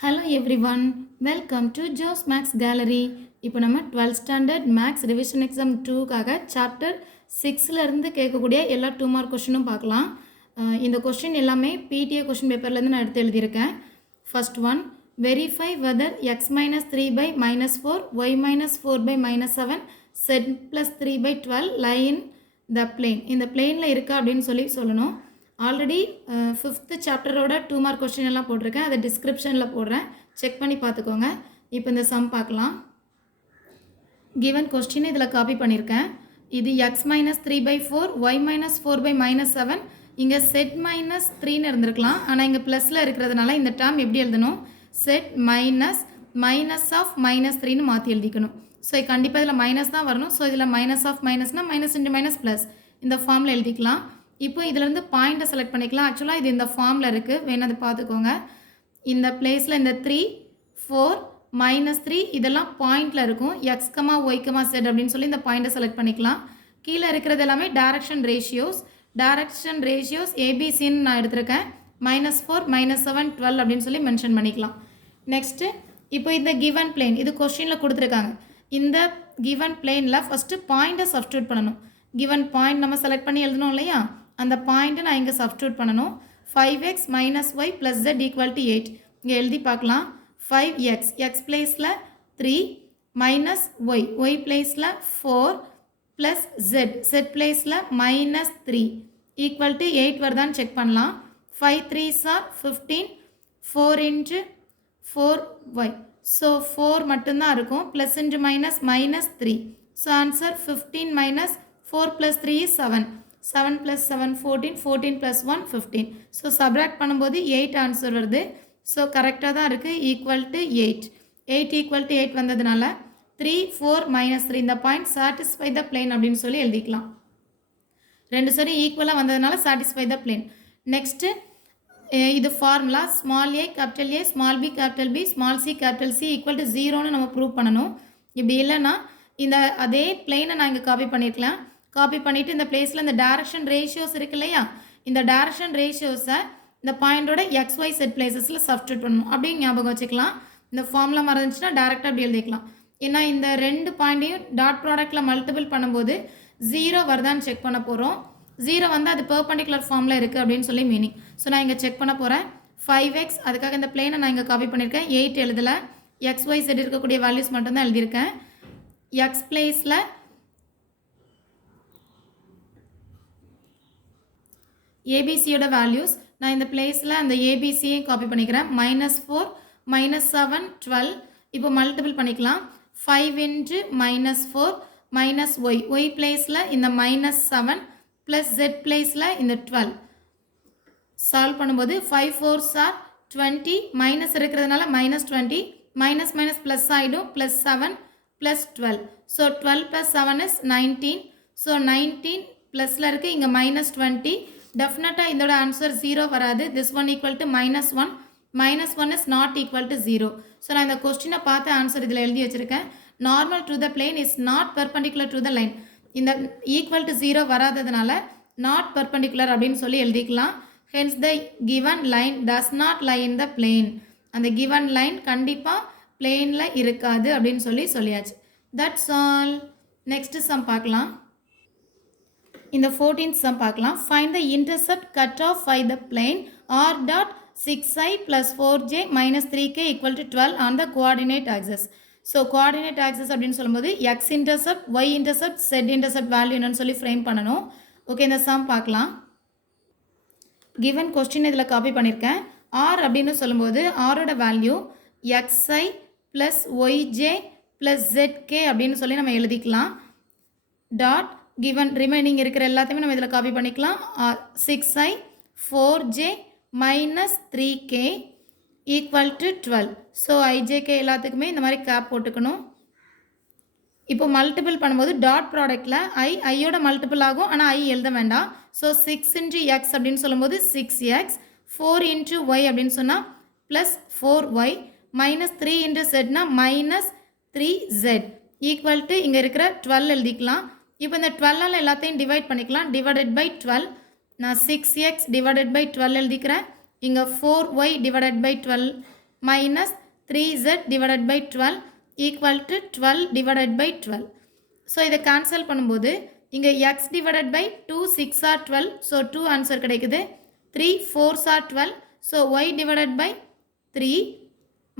Hello everyone, welcome to Joe's Max Gallery. இப்போ நம்ம 12th standard Max Revision Exam 2க்காக chapter 6ல இருந்து கேட்கக்கூடிய எல்லா 2 mark கொஸ்டினும் பார்க்கலாம். இந்த கொஸ்டின் எல்லாமே PTA கொஸ்டின் பேப்பர்லேருந்து நான் எடுத்து எழுதியிருக்கேன். First one, verify whether x minus 3 by minus 4, y minus 4 by minus 7, z plus 3 by 12 lie in the plane. இந்த பிளேனில் இருக்கா அப்படின்னு சொல்லணும். ஆல்ரெடி ஃபிஃப்த்து சாப்டரோட 2 மார்க் கொஸ்டின் எல்லாம் போட்டிருக்கேன். அதை டிஸ்கிரிப்ஷனில் போடுறேன், செக் பண்ணி பார்த்துக்கோங்க. இப்போ இந்த சம் பார்க்கலாம். கிவன் கொஸ்டின் இதில் காப்பி பண்ணியிருக்கேன். இது எக்ஸ் மைனஸ் 3/4, ஒய் மைனஸ் 4/-7. இங்கே செட் மைனஸ் 3ன்னு இருந்திருக்கலாம், ஆனால் இங்கே ப்ளஸில் இருக்கிறதுனால இந்த டேர்ம் எப்படி எழுதணும்? செட் மைனஸ் ஆஃப் -3ன்னு மாற்றி எழுதிக்கணும். ஸோ கண்டிப்பாக இதில் மைனஸ் தான் வரணும். ஸோ இதில் மைனஸ் ஆஃப் மைனஸ்னால் மைனஸ் இன்ட்டு மைனஸ் ப்ளஸ் இந்த ஃபார்மில் எழுதிக்கலாம். இப்போ இதிலேருந்து பாயிண்ட்டை செலக்ட் பண்ணிக்கலாம். ஆக்சுவலாக இது இந்த ஃபார்மில் இருக்குது, வேணும் அதை பார்த்துக்கோங்க. இந்த பிளேஸில் இந்த 3, 4, -3 இதெல்லாம் பாயிண்டில் இருக்கும். X comma Y comma Z அப்படின்னு சொல்லி இந்த பாயிண்ட்டை செலக்ட் பண்ணிக்கலாம். கீழே இருக்கிறது எல்லாமே டைரக்ஷன் ரேஷியோஸ் ஏபிசின்னு நான் எடுத்திருக்கேன். -4, -7, 12 அப்படின்னு சொல்லி மென்ஷன் பண்ணிக்கலாம். நெக்ஸ்ட்டு இப்போ இந்த கிவன் பிளேன், இது கொஸ்டினில் கொடுத்துருக்காங்க. இந்த கிவன் பிளேனில் ஃபஸ்ட்டு பாயிண்ட்டை சப்ஸ்டியூட் பண்ணணும். கிவன் பாயிண்ட் நம்ம செலக்ட் பண்ணி எழுதணும் இல்லையா, அந்த பாயிண்ட்டை நான் இங்கே சப்ஸ்டியூட் பண்ணணும். 5x minus y plus z equal to 8. இங்கே எழுதி பார்க்கலாம். 5x, x பிளேஸில் 3 minus y பிளேஸில் 4 plus z பிளேஸில் -3 equal to 8 வருதான்னு செக் பண்ணலாம். 5 3s are 15, 4 into 4y. So 4 மட்டும்தான் இருக்கும். Plus into -3. So answer 15 minus 4 plus 3 is 7. 7 plus 7 14, 14 plus 1 15. So subtract பண்ணும்போது 8 ஆன்சர் வருது. ஸோ கரெக்டாக தான் இருக்குது. ஈக்குவல் டு 8 ஈக்குவல் டு 8 வந்ததுனால 3, 4, -3 இந்த பாயிண்ட் சாட்டிஸ்ஃபை த பிளேன் அப்படின்னு சொல்லி எழுதிக்கலாம். ரெண்டு சரி ஈக்குவலாக வந்ததுனால சாட்டிஸ்ஃபை த பிளேன். நெக்ஸ்ட்டு இது formula small a capital A, small b capital B, small c capital C equal to 0ன்னு நம்ம ப்ரூவ் பண்ணணும். இப்படி இல்லைன்னா இந்த அதே பிளேனை நான் இங்கே காப்பி பண்ணியிருக்கலாம். காப்பி பண்ணிவிட்டு இந்த பிளேஸில் இந்த டைரக்ஷன் ரேஷியோஸ் இருக்கு இல்லையா, இந்த டைரக்ஷன் ரேஷியோஸை இந்த பாயிண்டோட XY செட் பிளேசஸில் சப்ஸ்டியூட் பண்ணணும். அப்படியும் ஞாபகம் வச்சுக்கலாம். இந்த ஃபார்முலா மறந்துச்சுன்னா டேரெக்டாக அப்படி எழுதிக்கலாம். ஏன்னா இந்த ரெண்டு பாயிண்ட்டையும் டாட் ப்ராடக்ட்டில் மல்டிபிள் பண்ணும்போது 0 வருதான்னு செக் பண்ண போகிறோம். 0 வந்து அது பெர்பெண்டிகுலர் ஃபார்மில் இருக்குது அப்படின்னு சொல்லி மீனிங். ஸோ நான் இங்கே செக் பண்ண போகிறேன். 5x, அதுக்காக இந்த பிளேனை நான் இங்கே காப்பி பண்ணியிருக்கேன். 8 எழுதலை, XY செட் இருக்கக்கூடிய வேல்யூஸ் மட்டும்தான் எழுதியிருக்கேன். X பிளேஸில் ஏபிசியோட வேல்யூஸ் நான் இந்த பிளேஸில் அந்த ஏபிசியை காப்பி பண்ணிக்கிறேன். -4, -7, 12. இப்போ மல்டிபிள் பண்ணிக்கலாம். 5 into -4 minus y பிளேஸில் இந்த -7 ப்ளஸ் z பிளேஸில் இந்த 12. சால்வ் பண்ணும்போது 5 4s are 20, மைனஸ் இருக்கிறதுனால -20, மைனஸ் ப்ளஸ் ஆகிடும், +7 +12. So 12 + 7 is 19. ஸோ 19 ப்ளஸில் இருக்குது, இங்கே -20. டெஃபினட்டாக இதோட ஆன்சர் 0 வராது. This one equal to -1. -1 is not equal to 0. So நான் இந்த கொஸ்டினை பார்த்து ஆன்சர் இதில் எழுதி வச்சுருக்கேன். Normal to the plane is not perpendicular to the line. இந்த ஈக்குவல் டு 0 வராததுனால நாட் பெர்பெண்டிகுலர் அப்படின்னு சொல்லி எழுதிக்கலாம். Hence the given line does not lie in the plane. அந்த கிவன் லைன் கண்டிப்பாக பிளேனில் இருக்காது அப்படின்னு சொல்லியாச்சு. That's all. நெக்ஸ்ட் சம் பார்க்கலாம். இந்த 14th சம் பார்க்கலாம். Find the intercept cut off by the plane r dot 6i plus 4j minus 3k equal to 12 on the coordinate axis. So coordinate axis அப்படின்னு சொல்லும்போது X intercept, Y intercept, Z intercept value என்னன்னு சொல்லி frame பண்ணணும். Okay, இந்த sum பார்க்கலாம். Given question இதில் copy பண்ணியிருக்கேன். R அப்படின்னு சொல்லும்போது ஆரோட value xi plus y j plus zk அப்படின்னு சொல்லி நம்ம எழுதிக்கலாம். டாட் கிவன் ரிமைனிங் இருக்கிற எல்லாத்தையுமே நம்ம இதில் காப்பி பண்ணிக்கலாம். 6i 4j minus 3k equal to 12. So IJK எல்லாத்துக்குமே இந்த மாதிரி கேப் போட்டுக்கணும். இப்போ மல்டிபிள் பண்ணும்போது டாட் ப்ராடக்டில் ஐயோட மல்டிபிள் ஆகும், ஆனால் ஐ எழுத வேண்டாம். ஸோ 6 into x அப்படின்னு சொல்லும்போது 6x, 4 into y அப்படின்னு சொன்னால் plus 4y, -3 into zனா -3z equal to இங்கே இருக்கிற 12 எழுதிக்கலாம். இப்போ இந்த 12 எல்லாத்தையும் டிவைட் பண்ணிக்கலாம். Divided by 12. நான் 6x டிவைடட் பை 12 எழுதிக்கிறேன். இங்கே 4y divided by 12 minus 3z divided by 12 equal to 12 divided by 12. So இதை கேன்சல் பண்ணும்போது இங்கே x divided by 2 6 are 12. So 2 answer கிடைக்குது. 3 4s are 12. So y divided by 3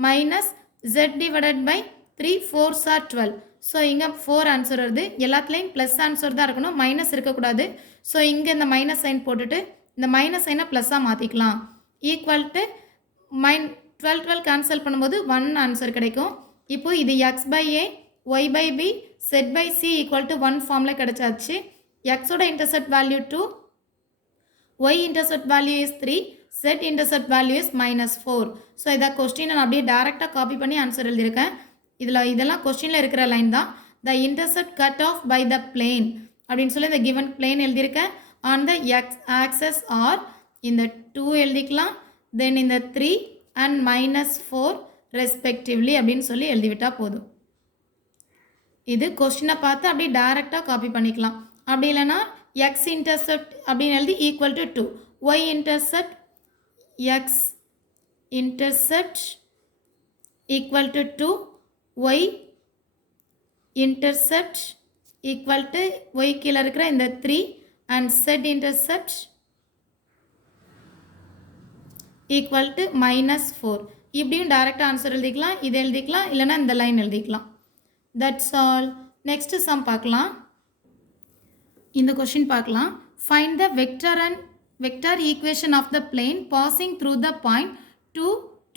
minus z divided by 3 4s are 12. So இங்கே 4 answer வருது. எல்லாத்துலேயும் plus answer தான் இருக்கணும், minus இருக்கக்கூடாது. ஸோ இங்கே இந்த மைனஸ் சைன் போட்டுட்டு இந்த மைனஸ் சைனை ப்ளஸ்ஸாக மாற்றிக்கலாம். ஈக்குவல் டு 12 12 கேன்சல் பண்ணும்போது 1 ஆன்சர் கிடைக்கும். இப்போ இது X by A Y by B Z by C equal to 1 ஃபார்மில் கிடைச்சாச்சு. எக்ஸோட intercept value 2, Y intercept value is 3, Z intercept value is -4. So இதை கொஸ்டின் நான் அப்படியே டேரெக்டாக காப்பி பண்ணி ஆன்சர் எழுதியிருக்கேன். இதெல்லாம் கொஸ்டினில் இருக்கிற லைன் தான். The intercept cut off by the plane அப்படின்னு சொல்லி இந்த கிவன் பிளேன் எழுதியிருக்கேன். On the X axis or இந்த 2 எழுதிக்கலாம், தென் இந்த 3 அண்ட் -4 ரெஸ்பெக்டிவ்லி அப்படின்னு சொல்லி எழுதிவிட்டால் போதும். இது கொஸ்டினை பார்த்து அப்படியே டேரெக்டாக காப்பி பண்ணிக்கலாம். அப்படி இல்லைனா எக்ஸ் இன்டர்செப்ட் அப்படின்னு எழுதி equal to 2, Y intercept X intercept equal to 2, Y intercept equal to Y கீழே இருக்கிற இந்த 3 and Z intercept equal to -4. இப்படியும் டைரெக்டாக ஆன்சர் எழுதிக்கலாம், இது எழுதிக்கலாம், இல்லைனா இந்த லைன் எழுதிக்கலாம். That's all. நெக்ஸ்ட் சம் பார்க்கலாம். இந்த கொஷின் பார்க்கலாம். Find the vector and vector equation of the plane passing through the point 2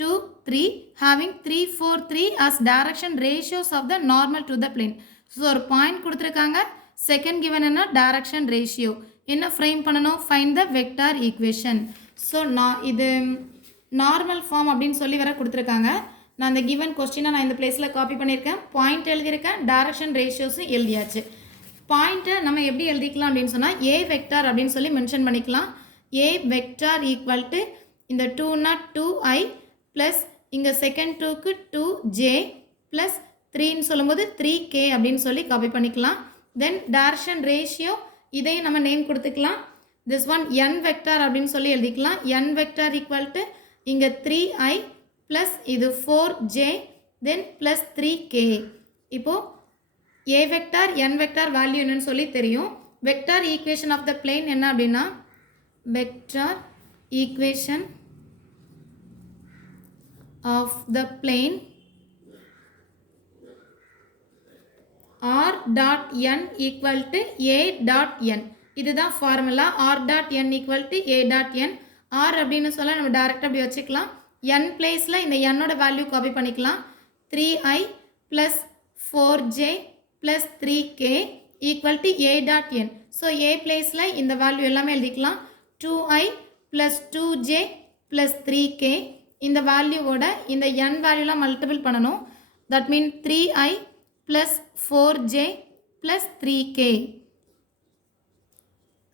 2 3 having 3 4 3 as direction ratios of the normal to the plane. So ஒரு பாயிண்ட் கொடுத்துருக்காங்க, second given என்ன direction ratio. என்ன frame பண்ணணும்? Find the vector equation. So இது normal form அப்படின்னு சொல்லி வேற கொடுத்துருக்காங்க. நான் இந்த கிவன் கொஸ்டினை நான் இந்த பிளேஸில் காப்பி பண்ணியிருக்கேன், பாயிண்ட் எழுதியிருக்கேன், டைரக்ஷன் ரேஷியோஸும் எழுதியாச்சு. பாயிண்ட்டை நம்ம எப்படி எழுதிக்கலாம் அப்படின்னு சொன்னால் ஏ வெக்டார் அப்படின்னு சொல்லி மென்ஷன் பண்ணிக்கலாம். ஏ வெக்டார் ஈக்குவல் டு இந்த 2னா 2i ப்ளஸ் இங்கே செகண்ட் 2க்கு 2j ப்ளஸ் 3ன்னு சொல்லும்போது 3k அப்படின்னு சொல்லி காப்பி பண்ணிக்கலாம். தென் டைரக்ஷன் ரேஷியோ இதையும் நம்ம நேம் கொடுத்துக்கலாம். திஸ் ஒன் n வெக்டார் அப்படின்னு சொல்லி எழுதிக்கலாம். n வெக்டார் ஈக்குவல் டு இங்கே 3i ப்ளஸ் இது 4j தென் ப்ளஸ் 3k. இப்போது a vector n vector value என்னன்னு சொல்லி தெரியும். Vector equation of the plane என்ன அப்படின்னா vector equation of the plane r dot n equal to a dot n. இதுதான் formula. r dot n equal to a dot n. r அப்படின்னு சொல்ல நம்ம டைரெக்டாக அப்படி வச்சுக்கலாம். n பிளேஸில் இந்த என்னோட வேல்யூ காப்பி பண்ணிக்கலாம். 3i plus 4j plus 3k equal to a dot n. So a பிளேஸில் இந்த வேல்யூ எல்லாமே எழுதிக்கலாம். 2i plus 2j plus 3k இந்த வேல்யூவோட இந்த n வேல்யூலாம் மல்டிபிள் பண்ணணும். That mean 3i plus 4j plus 3k.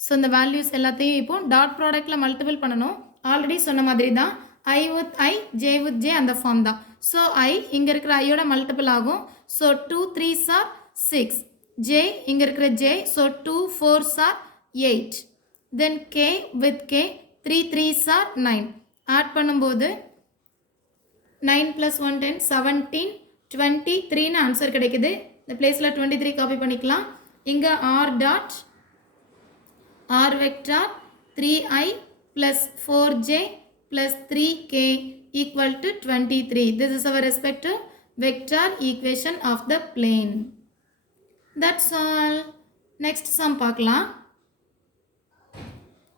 So இந்த வேல்யூஸ் எல்லாத்தையும் இப்போ டாட் ப்ராடக்டில் மல்டிபிள் பண்ணணும். ஆல்ரெடி சொன்ன மாதிரி தான் i with i, j with j அந்த ஃபார்ம் தான். ஸோ i இங்கே இருக்கிற ஐயோட மல்டிபிள் ஆகும். ஸோ 2 3s are 6, j இங்கே இருக்கிற j, so 2 4s are 8, then k with k 3 3s are 9. Add பண்ணும்போது 9 plus 1 10 17 23ன்னு ஆன்சர் கிடைக்குது. இந்த பிளேஸில் 23 காப்பி பண்ணிக்கலாம். இங்கே r dot r vector 3i plus 4j plus 3k equal to 23. This is our respective vector equation of the plane. That's all. Next sum பார்க்கலாம்.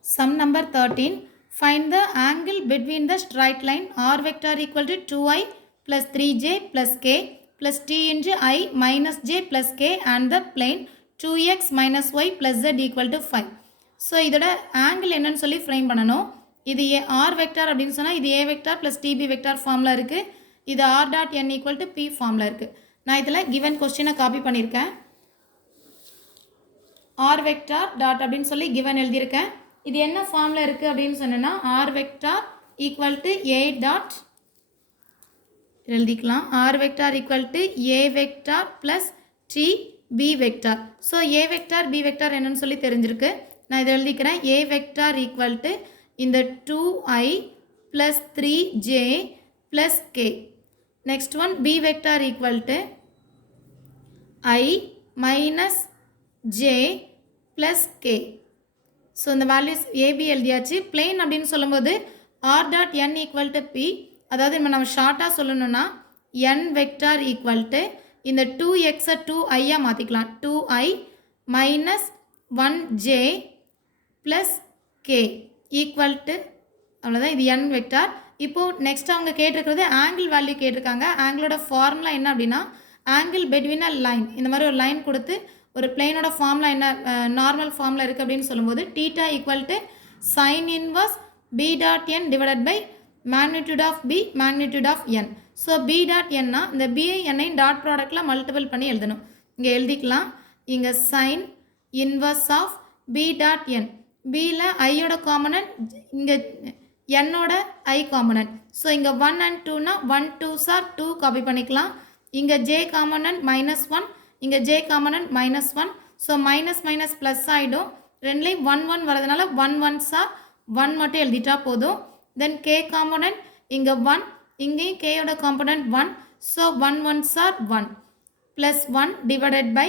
Sum number 13. Find the angle between the straight line r vector equal to 2i plus 3j plus k plus t into I minus j plus k and the plane 2x minus y plus z equal to 5. So இதோட angle என்னன்னு சொல்லி frame பண்ணணும். இது r vector அப்படின்னு சொன்னால் இது a vector plus tb vector ஃபார்மில் இருக்குது. இது r dot n equal to p ஃபார்மில் இருக்குது. நான் இதில் கிவன் கொஸ்டினை காப்பி பண்ணியிருக்கேன். r வெக்டார் டாட் அப்படின்னு சொல்லி கிவன் எழுதியிருக்கேன். இது என்ன ஃபார்மில் இருக்குது அப்படின்னு சொன்னேன்னா r vector equal to a dot எழுதிக்கலாம். r vector equal to a vector plus t b vector. So a vector b vector என்னன்னு சொல்லி தெரிஞ்சிருக்கு. நான் இதை எழுதிக்கிறேன். a வெக்டார் ஈக்குவல் டு இந்த 2i plus 3j plus k. Next one b vector equal to I minus j plus k. So இந்த values A எழுதியாச்சு. Plane அப்படின்னு சொல்லும்போது R dot N equal to P, அதாவது நம்ம ஷார்ட்டாக சொல்லணும்னா என் வெக்டார் ஈக்குவல் டு இந்த 2xஐ 2iயாக மாற்றிக்கலாம். 2i minus 1j plus K equal to, அவ்வளோதான், இது என் வெக்டார். இப்போது நெக்ஸ்ட் அவங்க கேட்டிருக்கிறது ஆங்கிள் வேல்யூ கேட்டிருக்காங்க. ஆங்கிளோட ஃபார்முலா என்ன அப்படின்னா ஆங்கிள் பெட்வீன் அ லைன், இந்த மாதிரி ஒரு லைன் கொடுத்து ஒரு பிளேனோட ஃபார்முலா என்ன நார்மல் ஃபார்முலா இருக்குது அப்படின்னு சொல்லும்போது theta equal to sine inverse B dot N divided by magnitude of B magnitude of N. So B dot என்னா இந்த பிஐ எண்ணையும் டாட் ப்ராடக்டில் மல்டிபிள் பண்ணி எழுதணும். இங்கே எழுதிக்கலாம். இங்கே sine inverse of B dot N, பியில் ஐயோட காம்பனன்ட், இங்கே என்னோட ஐ காம்பனன்ட். ஸோ இங்கே 1 and 2னா 1 2s are 2 காப்பி பண்ணிக்கலாம். இங்கே j காம்பனன்ட் -1, இங்கே j component -1. So minus minus plus ஆகிடும். ரெண்டுலேயும் 1 1 வரதுனால 1 1s are 1 மட்டும் எழுதிட்டா போதும். தென் k காம்பனன்ட் இங்கே 1, இங்கேயும் கேயோட component 1. So 1 1s are 1 plus 1 divided by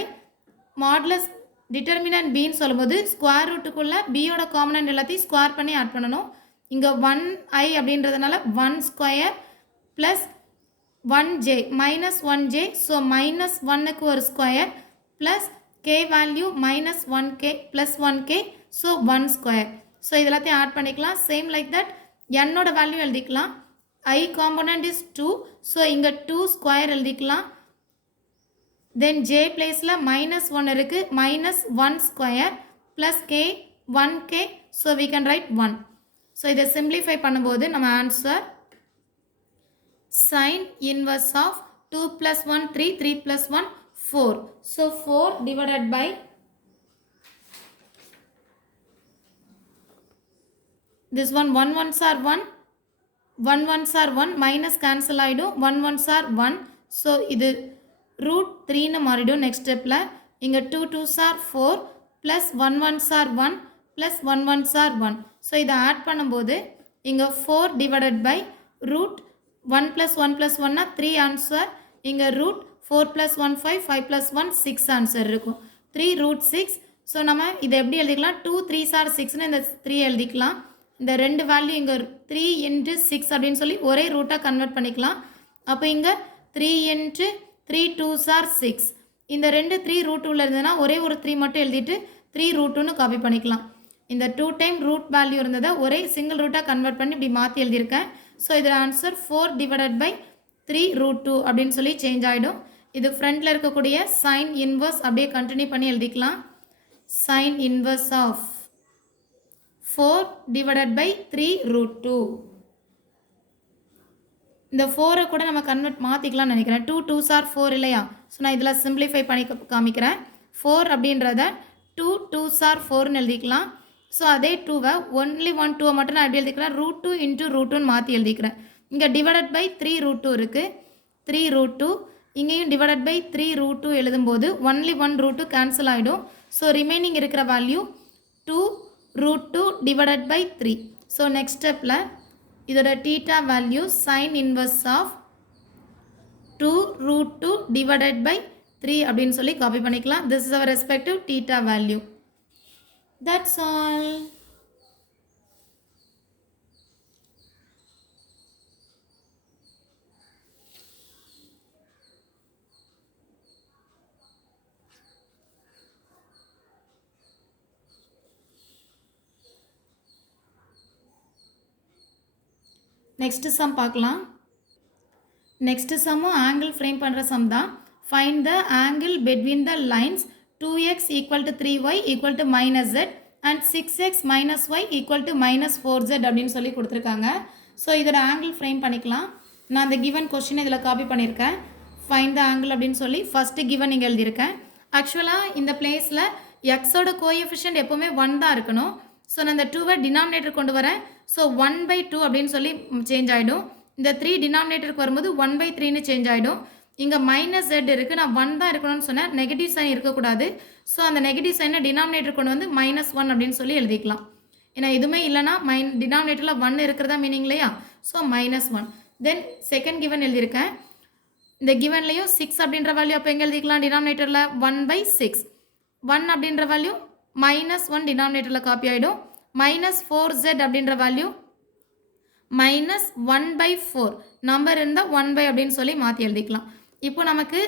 modulus determinant பின்னு சொல்லும்போது ஸ்கொயர் ரூட்டுக்குள்ளே பியோட காம்பனன்ட் எல்லாத்தையும் ஸ்கொயர் பண்ணி ஆட் பண்ணணும். இங்கே 1i அப்படின்றதுனால 1 square plus 1j minus 1j. So minus 1க்கு ஒரு square plus k value minus 1k plus 1k. So 1 square. So இதெல்லாத்தையும் ஆட் பண்ணிக்கலாம். சேம் லைக் தட் என்னோட வேல்யூ எழுதிக்கலாம். i component is 2. ஸோ இங்கே 2 ஸ்கொயர் எழுதிக்கலாம். தென் j பிளேஸில் -1 இருக்குது, -1 square plus k 1k. So we can write 1. So இதை simplify பண்ணும்போது நம்ம answer sin inverse of 2 plus 1 3, 3 plus 1 4. So 4 divided by this one 1 1s are 1, 1 1s are 1, minus cancel ஆயிடும், 1 1s are 1. So இது root 3ன்னு மாறிடும். Next ஸ்டெப்பில் இங்கே 2 2s are 4 plus 1 1s are 1 plus 1 1s are 1. So இதை add பண்ணும்போது இங்கே 4 divided by root 1 plus 1 plus 1னா 3 answer. இங்கே root 4 plus 1 5, 5 plus 1 6 answer இருக்கும். 3 root 6. ஸோ நம்ம இதை எப்படி எழுதிக்கலாம், 2 3s are 6ன்னு இந்த 3 எழுதிக்கலாம். இந்த ரெண்டு வேல்யூ இங்கே 3 into 6 அப்படின்னு சொல்லி ஒரே ரூட்டாக கன்வெர்ட் பண்ணிக்கலாம். அப்போ இங்கே 3 into 3 2s are 6. இந்த ரெண்டு 3 ரூட் உள்ள இருந்ததுன்னா ஒரே ஒரு 3 மட்டும் எழுதிட்டு 3 ரூட்டுன்னு காப்பி பண்ணிக்கலாம். இந்த 2 டைம் ரூட் வேல்யூ இருந்ததை ஒரே சிங்கிள் ரூட்டாக கன்வெர்ட் பண்ணி இப்படி மாற்றி எழுதியிருக்கேன். ஸோ இதில் ஆன்சர் 4 divided by 3 root 2 அப்படின்னு சொல்லி சேஞ்ச் ஆகிடும். இது ஃப்ரண்டில் இருக்கக்கூடிய சைன் இன்வர்ஸ் அப்படியே கண்டினியூ பண்ணி எழுதிக்கலாம். Sine inverse of 4 divided by 3 root 2. இந்த 4 கூட நம்ம கன்வெர்ட் மாற்றிக்கலாம்னு நினைக்கிறேன். 2 2s are 4 இல்லையா? ஸோ நான் இதில் சிம்பிளிஃபை பண்ணி காமிக்கிறேன். 4 அப்படின்றத 2 2s are 4ன்னு எழுதிக்கலாம். ஸோ அதே 2வை ஒன்லி 1 2 மட்டும் நான் எப்படி எழுதிக்கிறேன், root 2 into root 2ன்னு மாற்றி எழுதிக்கிறேன். இங்கே டிவைடட் பை 3 root 2 இருக்குது, 3 root 2. இங்கேயும் டிவைடட் பை 3 root 2 எழுதும்போது ஒன்லி 1 root 2 கேன்சல் ஆகிடும். ஸோ ரிமைனிங் இருக்கிற value 2 root 2 divided by 3. So next ஸ்டெப்பில் இதோட theta value sine inverse of 2 root 2 divided by 3 அப்படின்னு சொல்லி காப்பி பண்ணிக்கலாம். This is our respective theta value. That's all. Next sum பார்க்கலாம். Next sum angle frame பண்ணுற sum தான். Find the angle between the lines 2x equal to 3y equal to minus z and 6x minus y equal to minus 4z அப்படின்னு சொல்லி கொடுத்துருக்காங்க. So இதோட angle frame பண்ணிக்கலாம். நான் அந்த கிவன் கொஸ்டின் இதில் காப்பி பண்ணியிருக்கேன். ஃபைண்ட் த ஆங்கிள் அப்படின்னு சொல்லி ஃபஸ்ட்டு கிவன் இங்கே எழுதியிருக்கேன். ஆக்சுவலாக இந்த பிளேஸில் எக்ஸோட கோஎஃபிஷியன்ட் எப்போவுமே 1 தான் இருக்கணும். ஸோ நான் இந்த 2வை டினாமினேட்டர் கொண்டு வரேன். ஸோ 1/2 அப்படின்னு சொல்லி சேஞ்ச் ஆகிடும். இந்த 3 டினாமினேட்டருக்கு வரும்போது 1/3ன்னு சேஞ்ச் ஆகிடும். இங்கே மைனஸ் z இருக்குது, நான் 1 தான் இருக்கணும்னு சொன்னேன், நெகட்டிவ் சைன் இருக்கக்கூடாது. ஸோ அந்த நெகட்டிவ் சைனை டினாமினேட்டர் கொண்டு வந்து -1 அப்படின்னு சொல்லி எழுதிக்கலாம். ஏன்னா எதுவுமே இல்லைனா டினாமினேட்டரில் 1 இருக்கிறதா மீனிங் இல்லையா? ஸோ -1. தென் செகண்ட் கிவன் எழுதியிருக்கேன். இந்த கிவன்லையும் 6 அப்படின்ற வேல்யூ அப்போ எங்கே எழுதிக்கலாம் டினாமினேட்டரில் 1/6. 1 அப்படின்ற வேல்யூ -1 டினாமினேட்டரில் காப்பி ஆகிடும். -4z அப்படின்ற வேல்யூ -1/4 நம்பர் இருந்தால் 1 அப்படின்னு சொல்லி மாற்றி எழுதிக்கலாம். இப்போ நமக்கு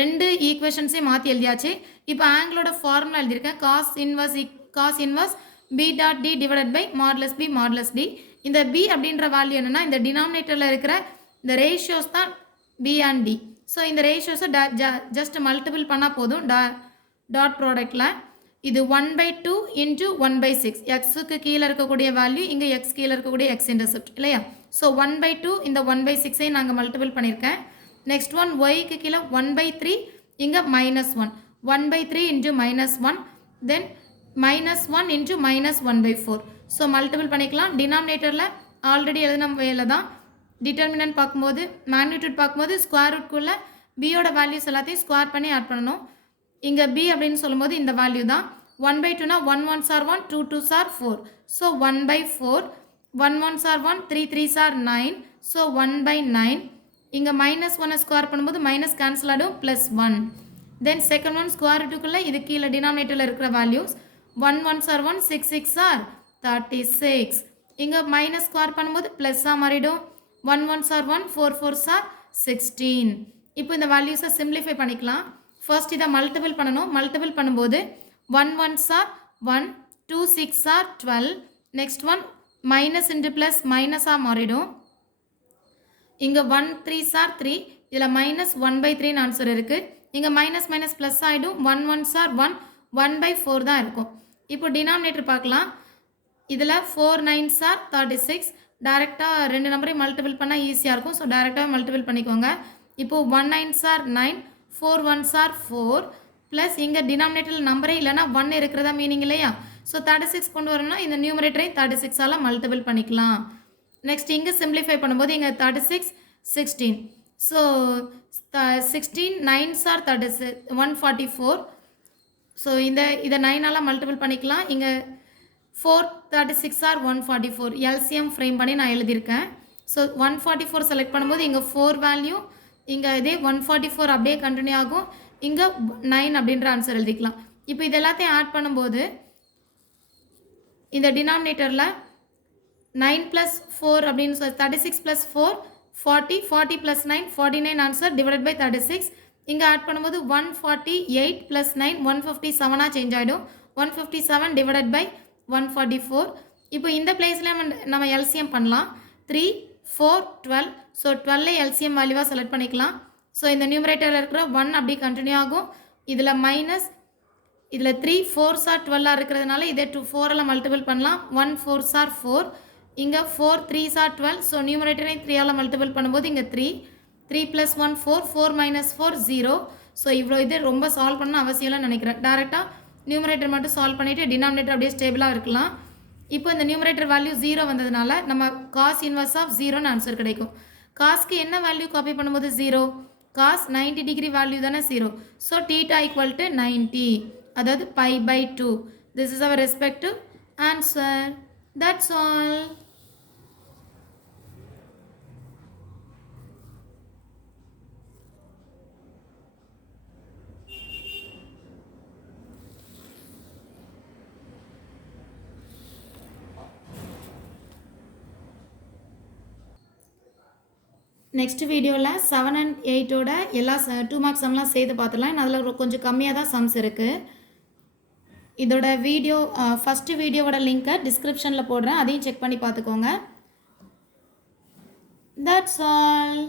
ரெண்டு ஈக்குவேஷன்ஸையும் மாற்றி எழுதியாச்சு. இப்போ ஆங்கிளோட ஃபார்முலா எழுதியிருக்கேன். Cos inverse b dot d divided by modulus b modulus d. இந்த b அப்படின்ற வேல்யூ என்னென்னா இந்த டினாமினேட்டரில் இருக்கிற இந்த ரேஷியோஸ் தான் b அண்ட் d. ஸோ இந்த ரேஷியோஸை ஜஸ்ட் மல்டிபிள் பண்ணால் போதும் டாட் ப்ராடக்டில். இது 1/2 இன்ட்டு 1/6 எக்ஸுக்கு கீழே இருக்கக்கூடிய வேல்யூ, இங்கே எக்ஸ் கீழே இருக்கக்கூடிய எக்ஸ் இன்டர்செப்ட் இல்லையா. ஸோ 1/2 இந்த 1/6ஐ நாங்கள் மல்டிபிள் பண்ணியிருக்கேன். நெக்ஸ்ட் ஒன் ஒய்க்கு கீழே 1/3 இங்கே -1 1/3 இன்ட்டு -1 தென் -1 இன்ட்டு -1/4. ஸோ மல்டிபிள் பண்ணிக்கலாம். டினாமினேட்டரில் ஆல்ரெடி எழுதின வேலை தான். டிட்டர்மினன்ட் பார்க்கும்போது மேக்னிடியூட் பார்க்கும்போது ஸ்கொயர் ரூட்குள்ளே பியோட வேல்யூஸ் எல்லாத்தையும் ஸ்கொயர் பண்ணி ஆட் பண்ணணும். இங்கே b அப்படின்னு சொல்லும்போது இந்த வேல்யூ தான். 1/2னா 1 1s are 1 2 2s are 4. So 1/4 1 1s are 1 3 3s are 9. So 1/9. இங்கே -1 ஸ்கொயர் பண்ணும்போது மைனஸ் கேன்சல் ஆகிடும் +1. தென் செகண்ட் ஒன் ஸ்கொயர் ரூட்டுக்குள்ளே இது கீழே டினாமினேட்டரில் இருக்கிற values 1 1s are 1 6 6s are 36. இங்கே மைனஸ் ஸ்கொயர் பண்ணும்போது ப்ளஸ்ஸாக மாறிடும். 1 1s are 1 4 4s are 16. இப்போ இந்த வேல்யூஸை சிம்பிளிஃபை பண்ணிக்கலாம். ஃபர்ஸ்ட் இதை மல்டிபிள் பண்ணணும். மல்டிபிள் பண்ணும்போது 1 1s are 1 2 6s are 12. Next one minus into plus மைனஸாக மாறிடும். இங்கே 1 3s are 3. இதில் -1/3 ஆன்சர் இருக்குது. இங்கே மைனஸ் மைனஸ் ப்ளஸ் ஆகிடும். 1 1s are 1 1/4 தான் இருக்கும். இப்போ டினாமினேட்டர் பார்க்கலாம். இதில் 4 9s are 36. டைரெக்டாக ரெண்டு நம்பரையும் மல்டிபிள் பண்ணால் ஈஸியாக இருக்கும். ஸோ டைரெக்டாக மல்டிபிள் பண்ணிக்கோங்க. இப்போது 1 9s are 9 4 1s are 4 plus இங்கே டினாமினேட்டரில் நம்பரே இல்லைனா 1 இருக்கிறதா மீனிங் இல்லையா. ஸோ 36 கொண்டு வரணும்னா இந்த நியூமரேட்டரை 36ஆல் மல்டிபிள் பண்ணிக்கலாம். நெக்ஸ்ட் இங்கே சிம்பிளிஃபை பண்ணும்போது இங்கே 36 16. So 16 9s are 36 144. ஸோ இதை 9ஆல் மல்டிபிள் பண்ணிக்கலாம். இங்கே 4 36 are 144 எல்சிஎம் ஃப்ரேம் பண்ணி நான் எழுதியிருக்கேன். ஸோ 144 செலக்ட் பண்ணும்போது இங்கே 4 வேல்யூ, இங்கே இதே 144 அப்படியே கண்டினியூ ஆகும். இங்கே 9 அப்படின்ற ஆன்சர் எழுதிக்கலாம். இப்போ இது எல்லாத்தையும் ஆட் பண்ணும்போது இந்த டினாமினேட்டரில் 9 + 4 அப்படின்னு சொல்லி 36 + 4 40 40 + 9 49 ஆன்சர் டிவைடட் பை 36. இங்கே ஆட் பண்ணும்போது 148 + 9 157ஆக சேஞ்ச் ஆகிடும். 157 டிவைடட் பை 144. இப்போ இந்த பிளேஸில் நம்ம எல்சிஎம் பண்ணலாம். 3 4 12. ஸோ 12 எல்சிஎம் வேல்யூவாக செலக்ட் பண்ணிக்கலாம். ஸோ இந்த நியூமரேட்டரில் இருக்கிற 1 அப்படி கண்டினியூ ஆகும். இதில் மைனஸ் இதில் 3 4s are 12 இருக்கிறதுனால இதை 4ஆல் மல்டிபிள் பண்ணலாம். 1 4s are 4. இங்கே 4 3s are 12. ஸோ நியூமரேட்டரை 3ஆல் மல்டிபிள் பண்ணும்போது இங்கே 3 3 + 1 4 4 - 4 0. ஸோ இவ்வளோ இது ரொம்ப சால்வ் பண்ண அவசியம்லாம் நினைக்கிறேன். டேரெக்டாக நியூமரேட்டர் மட்டும் சால்வ் பண்ணிவிட்டு டினாமினேட்டர் அப்படியே ஸ்டேபிளாக இருக்கலாம். இப்போ இந்த நியூமரேட்டர் வேல்யூ 0 வந்ததுனால நம்ம காஸ் இன்வர்ஸ் ஆஃப் 0ன்னு ஆன்சர் கிடைக்கும். காஸ்க்கு என்ன வேல்யூ காப்பி பண்ணும்போது 0? காஸ் 90 டிகிரி வேல்யூ தானே 0. ஸோ θ = 90, அதாவது π/2. This is our respective answer. That's all. Next வீடியோவில் 7 and 8ஓட எல்லா 2 மார்க்ஸ் சம்லாம் சேர்த்து பார்த்துடலாம். அதில் கொஞ்சம் கம்மியாக தான் சம்ஸ் இருக்குது. இதோட வீடியோ ஃபஸ்ட்டு வீடியோவோட லிங்க்கை டிஸ்கிரிப்ஷனில் போடுறேன். அதையும் செக் பண்ணி பார்த்துக்கோங்க. That's all.